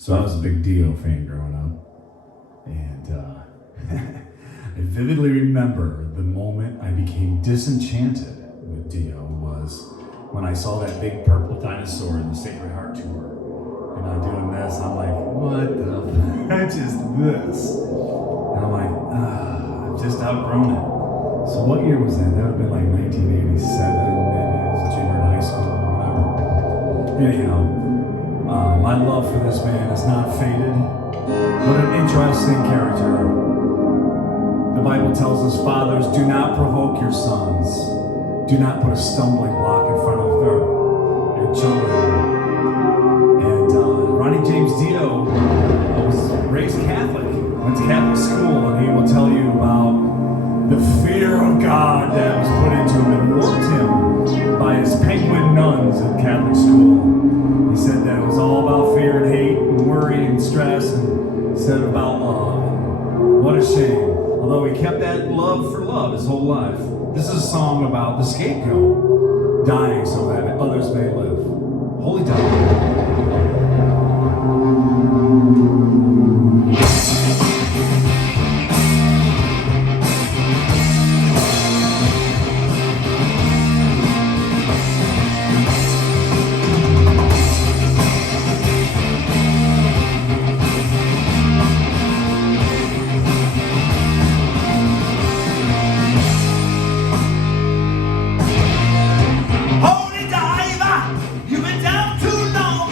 So I was a big Dio fan growing up, and I vividly remember the moment I became disenchanted with Dio was when I saw that big purple dinosaur in the Sacred Heart tour, and I'm doing this, I'm like, what the heck is this? And I'm like, I've just outgrown it. So what year was that? That would have been like 1987, maybe I was a junior in high school or whatever. Anyhow, my love for this man is not faded. What an interesting character. The Bible tells us, fathers, do not provoke your sons. Do not put a stumbling block in front of your children. And Ronnie James Dio was raised Catholic, went to Catholic school, and he will tell you about the fear of God that was put into him and warped him by his penguin nuns at Catholic school. He said that it was all about fear and hate and worry and stress, and said about love. And what a shame. Although he kept that love for love his whole life. This is a song about the scapegoat dying so that others may live. Holy Darrin. Holy diver, you've been down too long.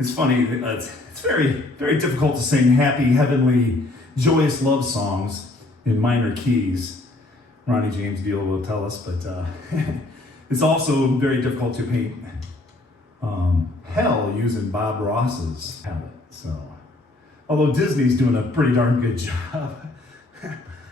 It's funny, it's very, very difficult to sing happy, heavenly, joyous love songs in minor keys. Ronnie James Dio will tell us, but it's also very difficult to paint hell using Bob Ross's palette. So, although Disney's doing a pretty darn good job